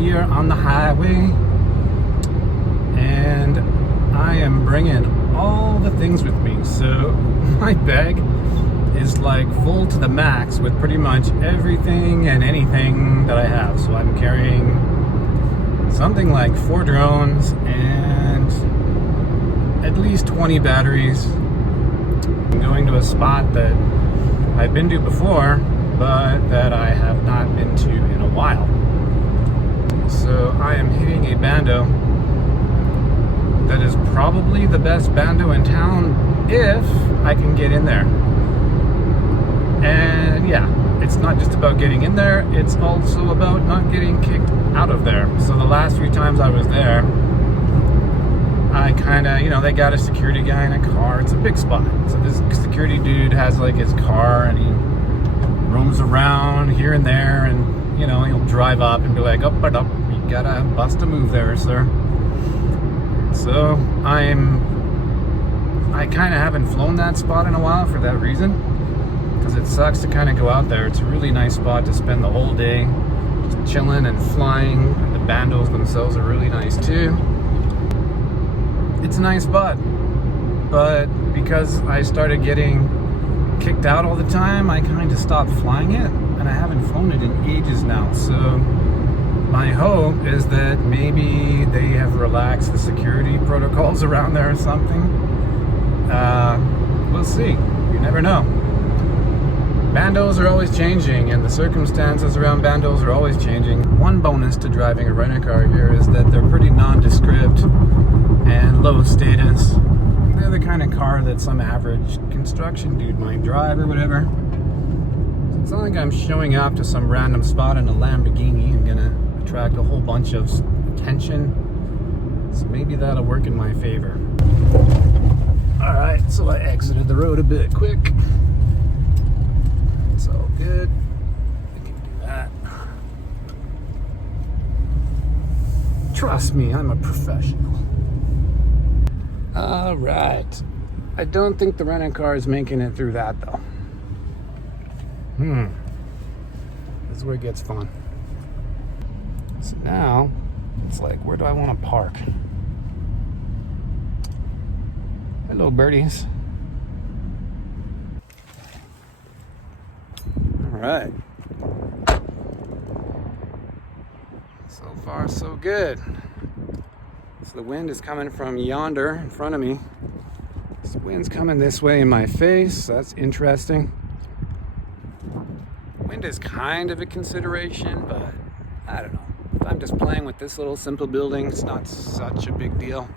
we are on the highway, and I am bringing all the things with me. So my bag is like full to the max with pretty much everything and anything that I have. So I'm carrying something like 4 drones and at least 20 batteries. I'm going to a spot that I've been to before, but that I have not been to in a while. So I am hitting a bando that is probably the best bando in town if I can get in there. And yeah, it's not just about getting in there, it's also about not getting kicked out of there. So the last few times I was there, I kind of, they got a security guy in a car. It's a big spot. So this security dude has like his car and he roams around here and there, and he'll drive up and be like, up, you gotta bust a move there, sir. So I kind of haven't flown that spot in a while for that reason, because it sucks to kind of go out there. It's a really nice spot to spend the whole day just chilling and flying. And the bandos themselves are really nice too. It's a nice spot, but because I started getting kicked out all the time, I kind of stopped flying it, and I haven't flown it in ages now. So my hope is that maybe they have relaxed the security protocols around there or something. We'll see. You never know. Bandos are always changing, and the circumstances around bandos are always changing. One bonus to driving a rent-a-car here is that they're pretty nondescript and low status. They're the kind of car that some average construction dude might drive or whatever. It's not like I'm showing up to some random spot in a Lamborghini and gonna attract a whole bunch of attention. So maybe that'll work in my favor. Alright, so I exited the road a bit quick. It's all good. I can do that. Trust me, I'm a professional. Alright. I don't think the rent-a-car is making it through that though. This is where it gets fun. So now, it's like, where do I want to park? Hello, birdies. Alright. So far, so good. So the wind is coming from yonder in front of me. So the wind's coming this way in my face. So that's interesting. Wind is kind of a consideration, but I don't know. If I'm just playing with this little simple building, it's not such a big deal.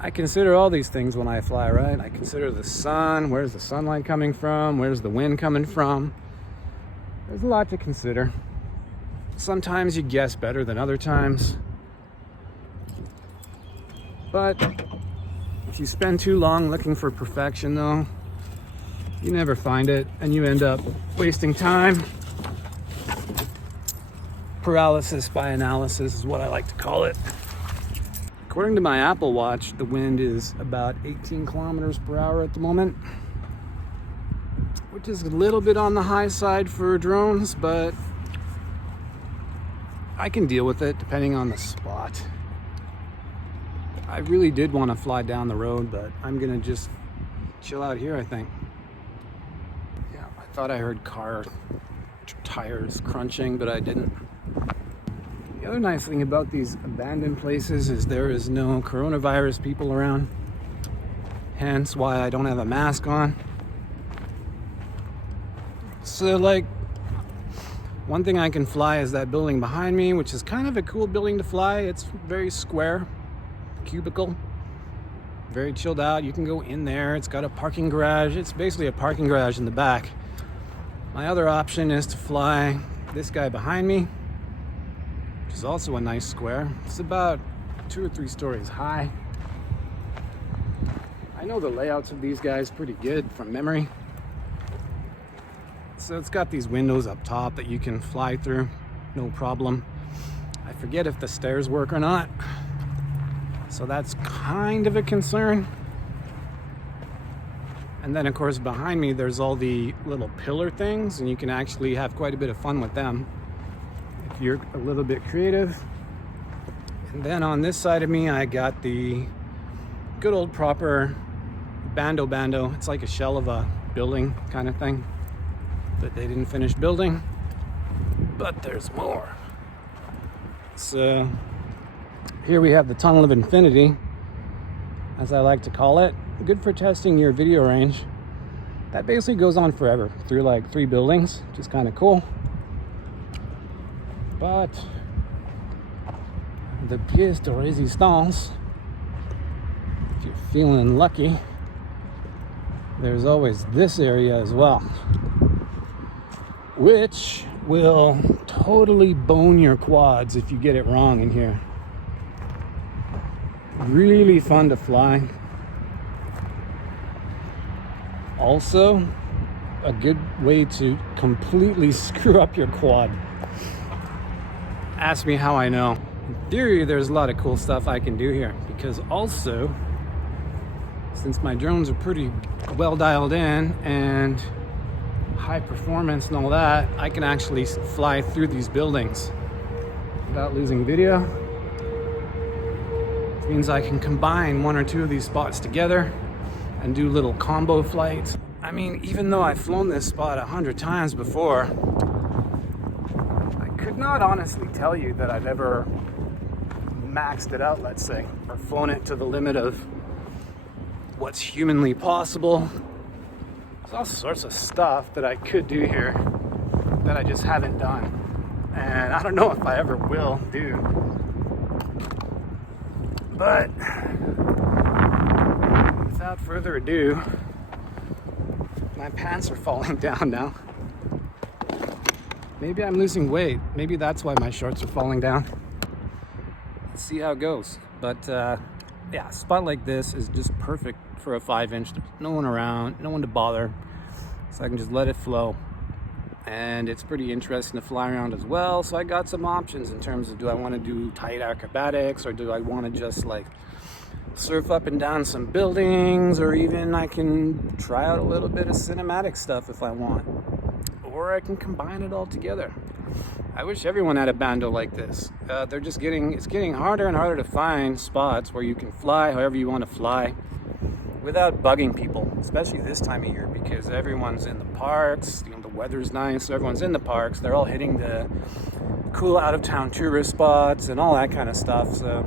I consider all these things when I fly, right? I consider the sun. Where's the sunlight coming from? Where's the wind coming from? There's a lot to consider. Sometimes you guess better than other times. But if you spend too long looking for perfection though, you never find it, and you end up wasting time. Paralysis by analysis is what I like to call it. According to my Apple Watch, the wind is about 18 kilometers per hour at the moment, which is a little bit on the high side for drones, but I can deal with it depending on the spot. I really did want to fly down the road, but I'm gonna just chill out here, I think. Yeah, I thought I heard car tires crunching, but I didn't. The other nice thing about these abandoned places is there is no coronavirus people around, hence why I don't have a mask on. So like, one thing I can fly is that building behind me, which is kind of a cool building to fly. It's very square, cubicle, very chilled out. You can go in there. It's got a parking garage. It's basically a parking garage in the back. My other option is to fly this guy behind me, which is also a nice square. It's about 2 or 3 stories high. I know the layouts of these guys pretty good from memory. So it's got these windows up top that you can fly through, no problem. I forget if the stairs work or not, so that's kind of a concern. And then of course behind me there's all the little pillar things, and you can actually have quite a bit of fun with them. if you're a little bit creative. And then on this side of me, I got the good old proper Bando. It's like a shell of a building kind of thing that they didn't finish building, but there's more. So here we have the Tunnel of Infinity, as I like to call it. Good for testing your video range. That basically goes on forever through like 3 buildings, which is kind of cool. But the pièce de résistance, if you're feeling lucky, there's always this area as well, which will totally bone your quads if you get it wrong in here. Really fun to fly. Also, a good way to completely screw up your quad. Ask me how I know. In theory, there's a lot of cool stuff I can do here, because also, since my drones are pretty well dialed in and high performance and all that, I can actually fly through these buildings without losing video. It means I can combine 1 or 2 of these spots together and do little combo flights. I mean, even though I've flown this spot 100 times before, I could not honestly tell you that I've ever maxed it out, let's say, or flown it to the limit of what's humanly possible. There's all sorts of stuff that I could do here that I just haven't done, and I don't know if I ever will do. But without further ado, my pants are falling down now. Maybe I'm losing weight. Maybe that's why my shorts are falling down. Let's see how it goes. But yeah, a spot like this is just perfect for a 5-inch. There's no one around, no one to bother, so I can just let it flow. And it's pretty interesting to fly around as well, so I got some options in terms of, do I want to do tight acrobatics, or do I want to just like surf up and down some buildings, or even I can try out a little bit of cinematic stuff if I want, or I can combine it all together. I wish everyone had a Bando like this. It's getting harder and harder to find spots where you can fly however you want to fly without bugging people, especially this time of year, because everyone's in the parks. You know, the weather's nice, so everyone's in the parks. They're all hitting the cool out-of-town tourist spots and all that kind of stuff. So,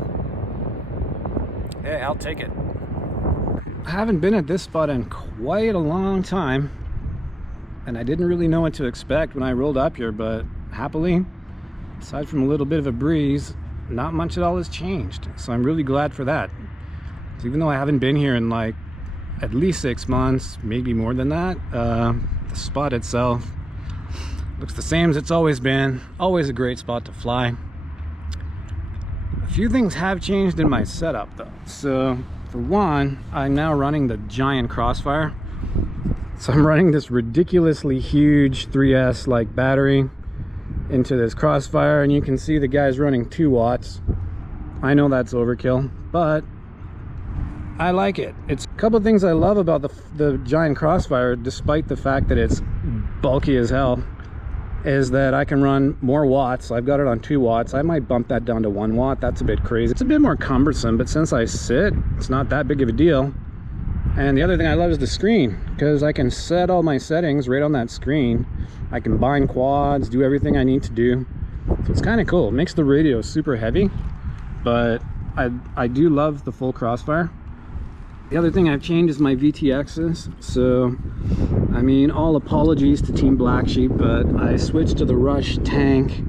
hey, I'll take it. I haven't been at this spot in quite a long time, and I didn't really know what to expect when I rolled up here, but happily, aside from a little bit of a breeze, not much at all has changed. So I'm really glad for that. So even though I haven't been here in like at least 6 months, maybe more than that, the spot itself looks the same as it's always been. Always a great spot to fly. A few things have changed in my setup though. So for one, I'm now running the giant Crossfire. So I'm running this ridiculously huge 3S like battery into this Crossfire, and you can see the guy's running 2 watts. I know that's overkill, but I like it. It's a couple of things I love about the giant Crossfire, despite the fact that it's bulky as hell, is that I can run more watts. I've got it on 2 watts. I might bump that down to 1 watt. That's a bit crazy. It's a bit more cumbersome, but since I sit, it's not that big of a deal. And the other thing I love is the screen, because I can set all my settings right on that screen. I can bind quads, do everything I need to do. So it's kind of cool. It makes the radio super heavy, but I do love the full Crossfire. The other thing I've changed is my VTXs. So, I mean, all apologies to Team Black Sheep, but I switched to the Rush Tank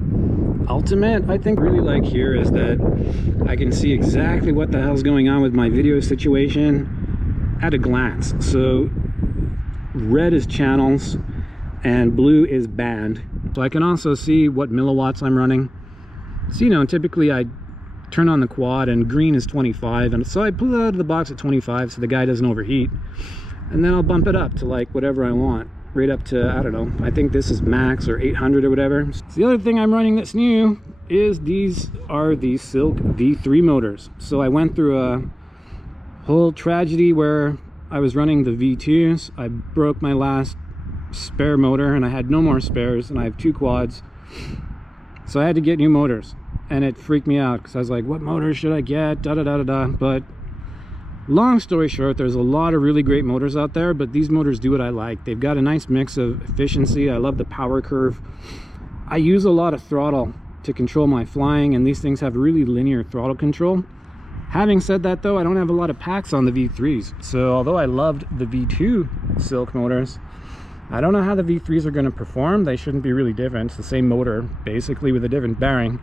Ultimate. I think really like here is that I can see exactly what the hell's going on with my video situation at a glance. So red is channels and blue is band. So I can also see what milliwatts I'm running. So, you know, typically I turn on the quad and green is 25, and so I pull it out of the box at 25 so the guy doesn't overheat, and then I'll bump it up to like whatever I want, right up to, I don't know, I think this is max or 800 or whatever. So the other thing I'm running that's new is these are the Silk V3 motors. So I went through a whole tragedy where I was running the V2s. I broke my last spare motor and I had no more spares, and I have 2 quads. So I had to get new motors, and it freaked me out because I was like, what motors should I get, da da da da da. But long story short, there's a lot of really great motors out there, but these motors do what I like. They've got a nice mix of efficiency. I love the power curve. I use a lot of throttle to control my flying, and these things have really linear throttle control. Having said that though, I don't have a lot of packs on the V3s, so although I loved the V2 Silk motors, I don't know how the V3s are going to perform. They shouldn't be really different. It's the same motor basically with a different bearing.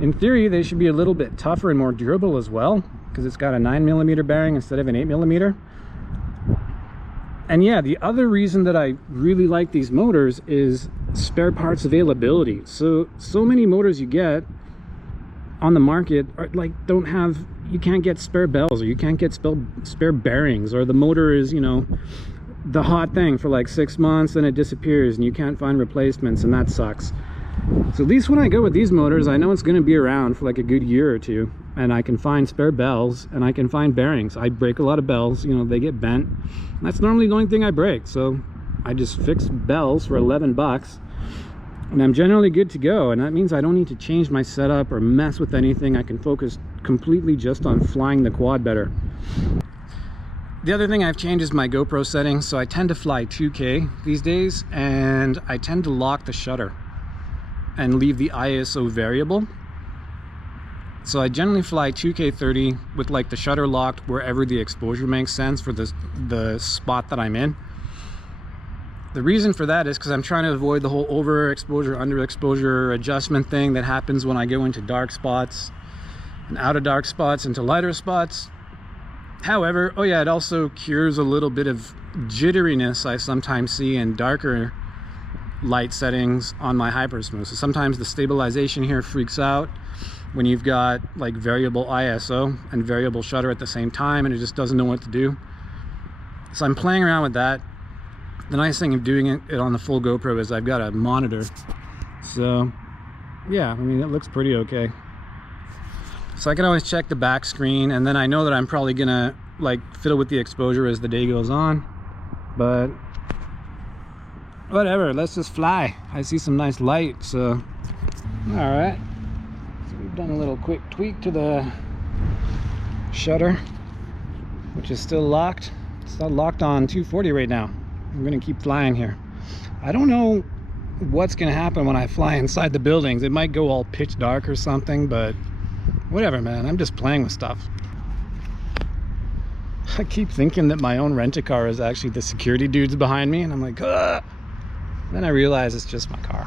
In theory they should be a little bit tougher and more durable as well, because it's got a 9mm bearing instead of an 8mm. And yeah, the other reason that I really like these motors is spare parts availability. So many motors you get on the market are like you can't get spare bells, or you can't get spare bearings, or the motor is, you know, the hot thing for like 6 months, then it disappears and you can't find replacements, and that sucks. So at least when I go with these motors, I know it's going to be around for like a good year or two, and I can find spare bells and I can find bearings. I break a lot of bells, you know, they get bent. That's normally the only thing I break, so I just fix bells for 11 bucks and I'm generally good to go. And that means I don't need to change my setup or mess with anything. I can focus completely just on flying the quad better. The other thing I've changed is my GoPro settings. So I tend to fly 2K these days, and I tend to lock the shutter and leave the ISO variable. So I generally fly 2K 30 with like the shutter locked wherever the exposure makes sense for the spot that I'm in. The reason for that is because I'm trying to avoid the whole overexposure, underexposure adjustment thing that happens when I go into dark spots and out of dark spots into lighter spots. However, oh yeah, it also cures a little bit of jitteriness I sometimes see in darker light settings on my hypersmooth. So sometimes the stabilization here freaks out when you've got like variable ISO and variable shutter at the same time, and it just doesn't know what to do. So I'm playing around with that. The nice thing of doing it on the full GoPro is I've got a monitor. So yeah, I mean, it looks pretty okay. So I can always check the back screen, and then I know that I'm probably gonna like fiddle with the exposure as the day goes on, but whatever, let's just fly. I see some nice light, so all right. So we've done a little quick tweak to the shutter, which is still locked. It's not locked on 240 right now. I'm gonna keep flying here. I don't know what's gonna happen when I fly inside the buildings. It might go all pitch dark or something, but whatever, man. I'm just playing with stuff. I keep thinking that my own rent-a-car is actually the security dudes behind me, and I'm like, ugh! Then I realize it's just my car.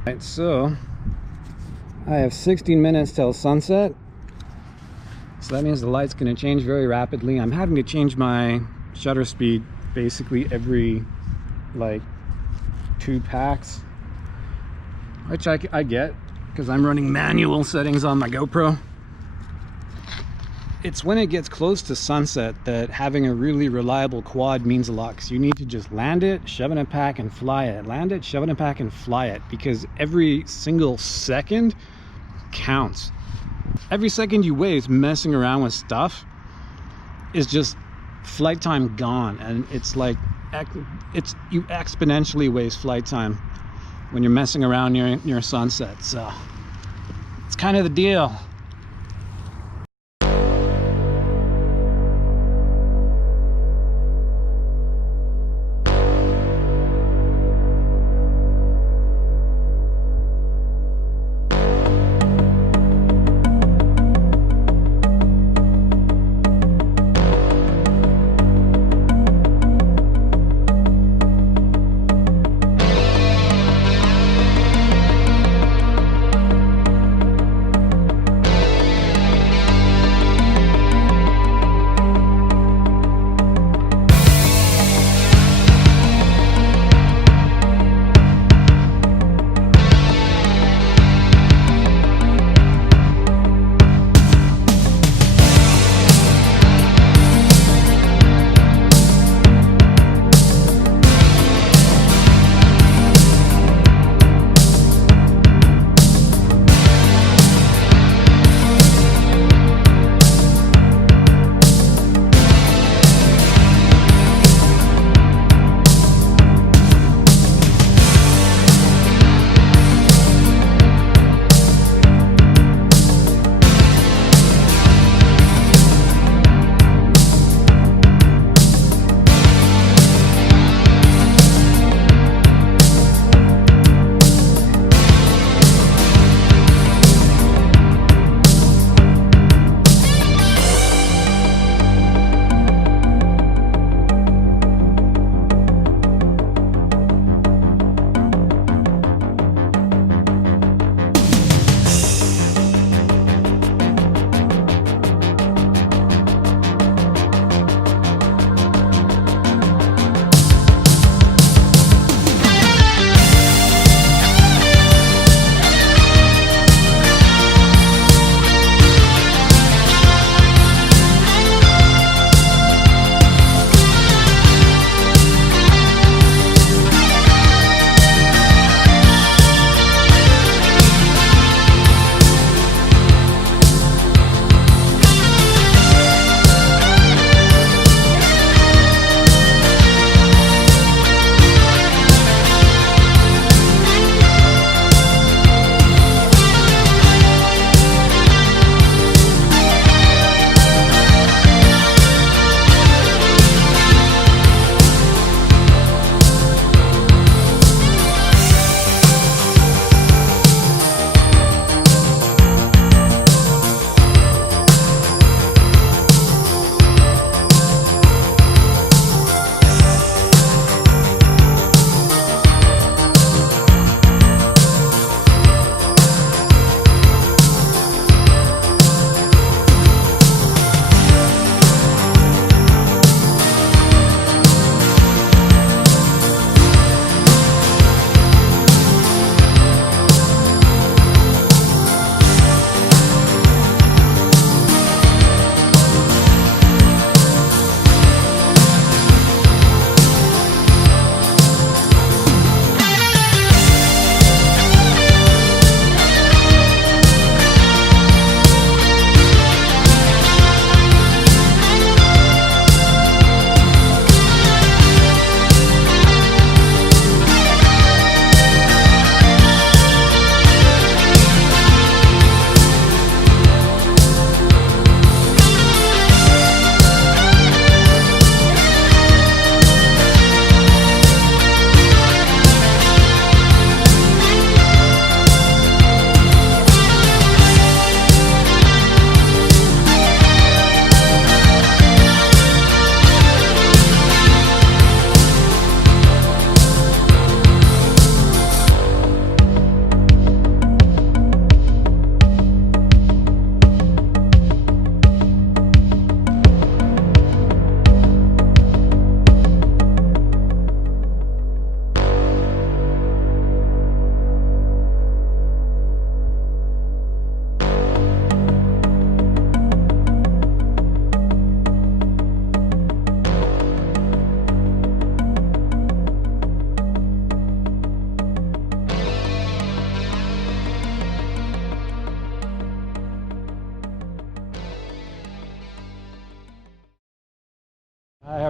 Alright, so I have 16 minutes till sunset. So that means the light's going to change very rapidly. I'm having to change my shutter speed basically every like 2 packs, which I get because I'm running manual settings on my GoPro. It's when it gets close to sunset that having a really reliable quad means a lot, because you need to just land it, shove it in a pack and fly it, land it, shove it in a pack and fly it, because every single second counts. Every second you waste messing around with stuff is just flight time gone, and it's like you exponentially waste flight time when you're messing around near sunset. So it's kind of the deal.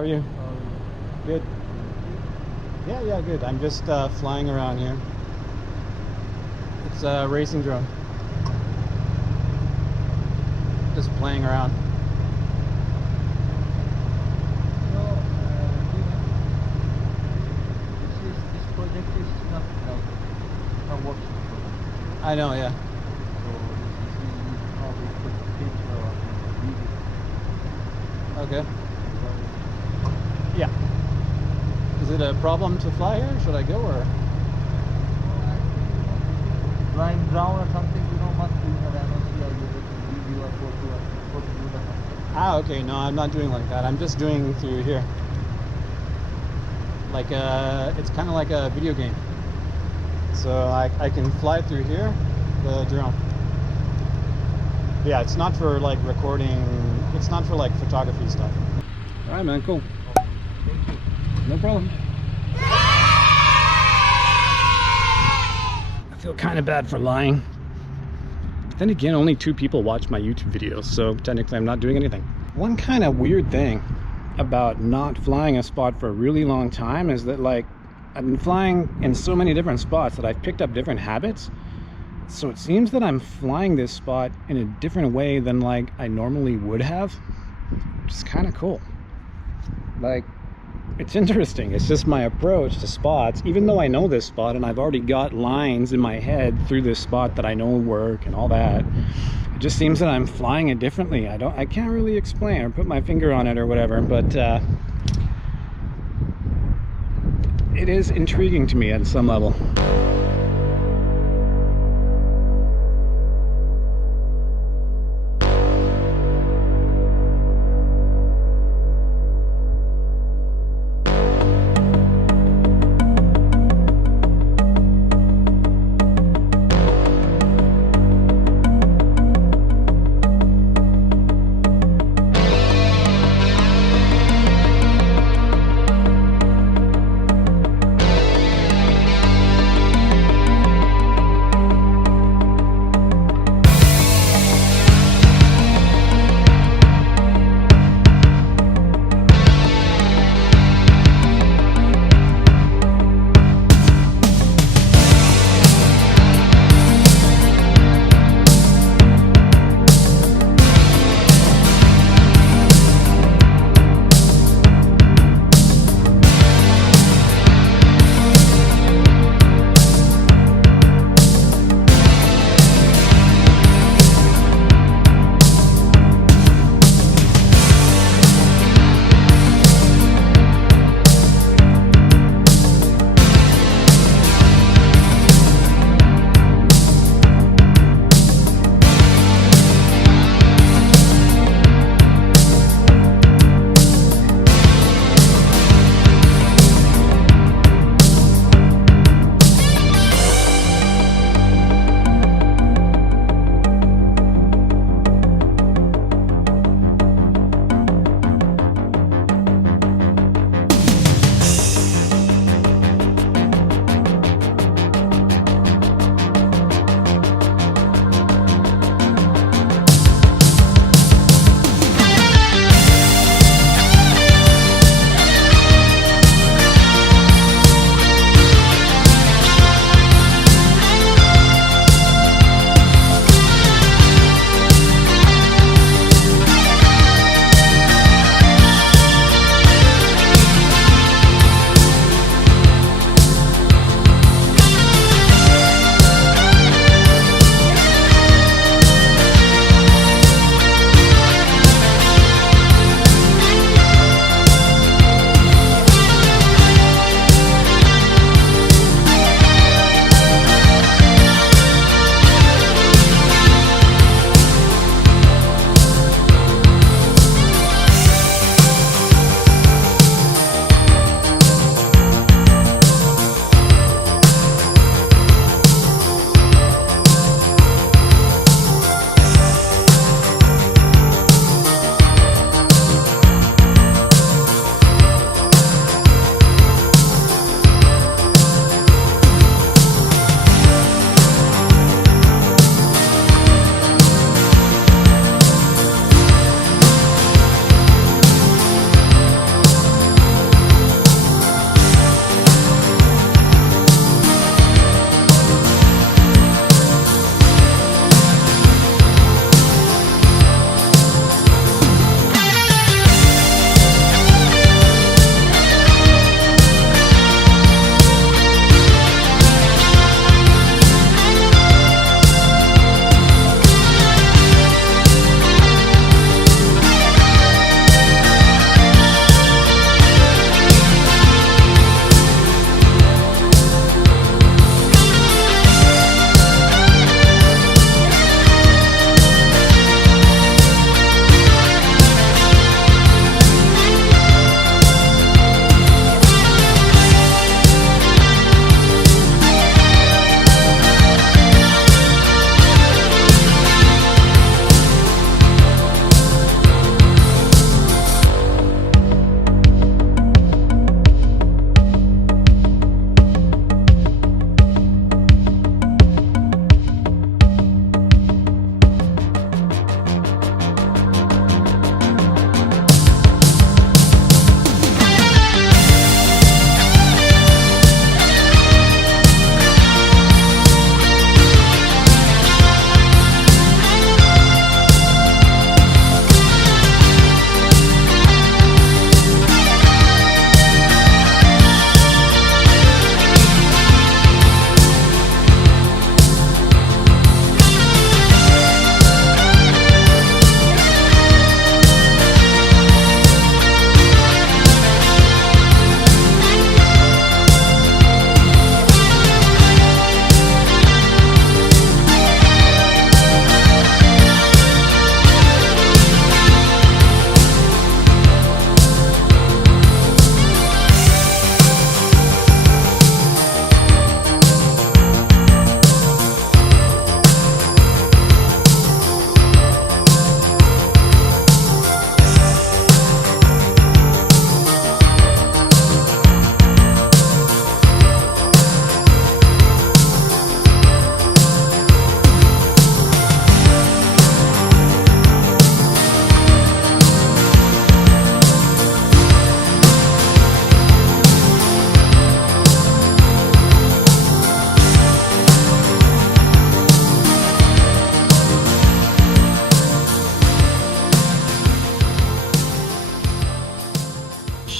are you? Good. Yeah, good. I'm just flying around here. It's a racing drone. Just playing around. This project is not working. I know, yeah. So this is how we put picture or video. Okay. Yeah. Is it a problem to fly here? Should I go or? Flying ground or something, you know, must be have NOC or you video or photo or something. Ah, okay. No, I'm not doing like that. I'm just doing through here. Like it's kind of like a video game. So I can fly through here, the drone. Yeah, it's not for like recording. It's not for like photography stuff. All right, man. Cool. Thank you. No problem. I feel kind of bad for lying. But then again, only 2 people watch my YouTube videos, so technically I'm not doing anything. One kind of weird thing about not flying a spot for a really long time is that, like, I've been flying in so many different spots that I've picked up different habits. So it seems that I'm flying this spot in a different way than like I normally would have, which is kind of cool. Like, it's interesting. It's just my approach to spots, even though I know this spot and I've already got lines in my head through this spot that I know work and all that. It just seems that I'm flying it differently. I can't really explain or put my finger on it or whatever, but it is intriguing to me at some level.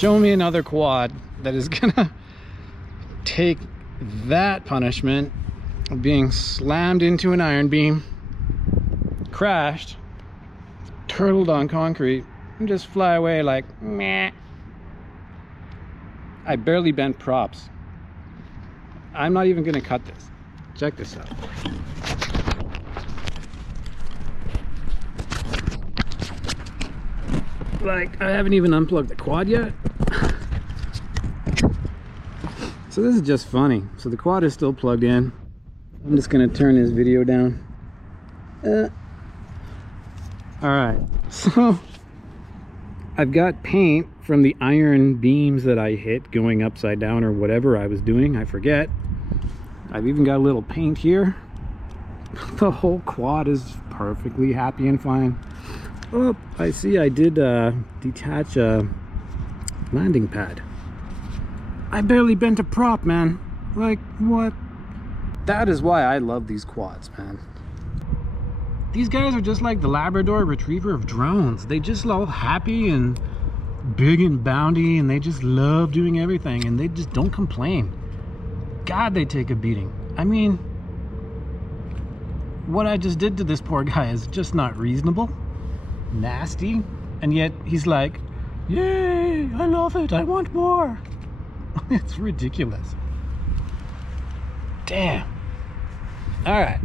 Show me another quad that is gonna take that punishment of being slammed into an iron beam, crashed, turtled on concrete, and just fly away like meh. I barely bent props. I'm not even gonna cut this. Check this out. Like, I haven't even unplugged the quad yet. So this is just funny. So the quad is still plugged in. I'm just gonna turn this video down. All right, so I've got paint from the iron beams that I hit going upside down or whatever I was doing, I forget. I've even got a little paint here. The whole quad is perfectly happy and fine. Oh, I see I did detach a landing pad. I barely bent a prop, man. Like, what? That is why I love these quads, man. These guys are just like the Labrador Retriever of drones. They just all happy and big and boundy, and they just love doing everything, and they just don't complain. God, they take a beating. I mean, what I just did to this poor guy is just not reasonable. Nasty, and yet he's like, yay, I love it, I want more. It's ridiculous. Damn. All right,